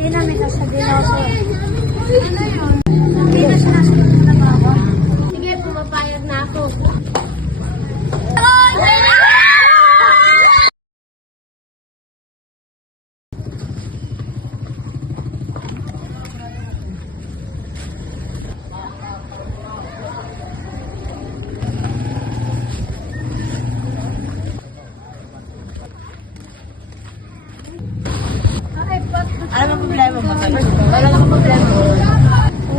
Tina, may sasabihin ako sa'yo. Ano yun? Tina, sinasabihin na ba ako? Sige, pumapayag na ako. Ano ang problema mo? Wala namang problema mo.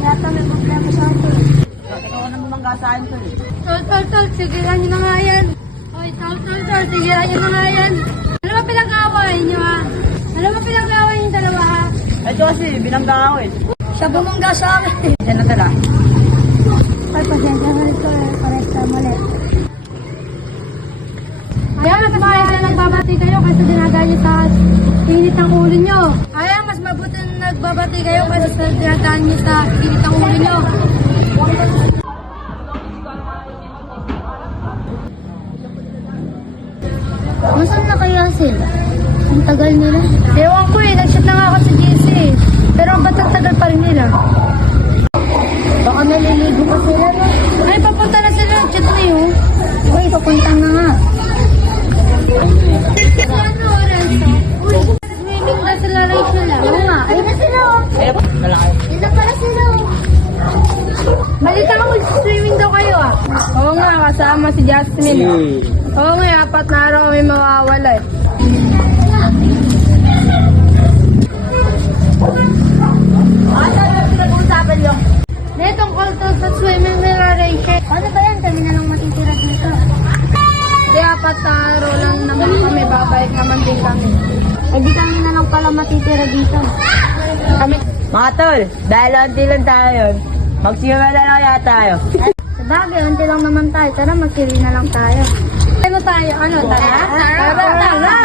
Yata may problema sa akin. Ikaw na mamanggasaan ko eh. Tol, sigilan nyo na nga yan. Oy, tol, sigilan nyo na nga yan. Ano ba pinag-aaway nyo, ha? Ano ba pinag-aaway nyo dalawa, ha? Ito kasi, binangga ako eh. Siya bumangga sa akin. Diyan na tala. Ay, pasensya na rin, tol. Pares ka mali. Kaya mas maayos na nagbabati kayo kasi dinagaan nyo sa init ng ulo nyo. Kaya mas mabuti na nagbabati kayo kasi dinagaan nyo sa init ng ulo nyo. Nasaan na kaya sila? Ang tagal nila. Ewan ko eh, nag-shot na nga ako sa GC. Pero ba't ang tagal pa rin nila? Baka naliligo pa sila, no? Ay, papunta na sila. Chat na yun. Uy, papunta na nga. Ano oras? Uy, swimming na sila, Rachel. Oo nga. Ayun na sila. Ayun po, malaki. Ayun na pala sila. Balita ko, swimming daw kayo ah. Oo nga, kasama si Jasmine. Oo nga, 4 na araw kami mawawala eh. Ano na pinag-uusapan yung? Hindi, tungkol to sa swimming nila, Rachel. Paano ba yan? Kami na lang matitira dito. Hindi, 4 na araw lang naman kami, babalik naman din kami. Eh di kami na lang pala matitira dito. Kami, mga tol, dahil onti lang tayo, magsimula na lang kaya tayo. Sa bagay, unti lang naman tayo. Tara, magkili na lang tayo. Ano tayo? Ano? Tara? Tara!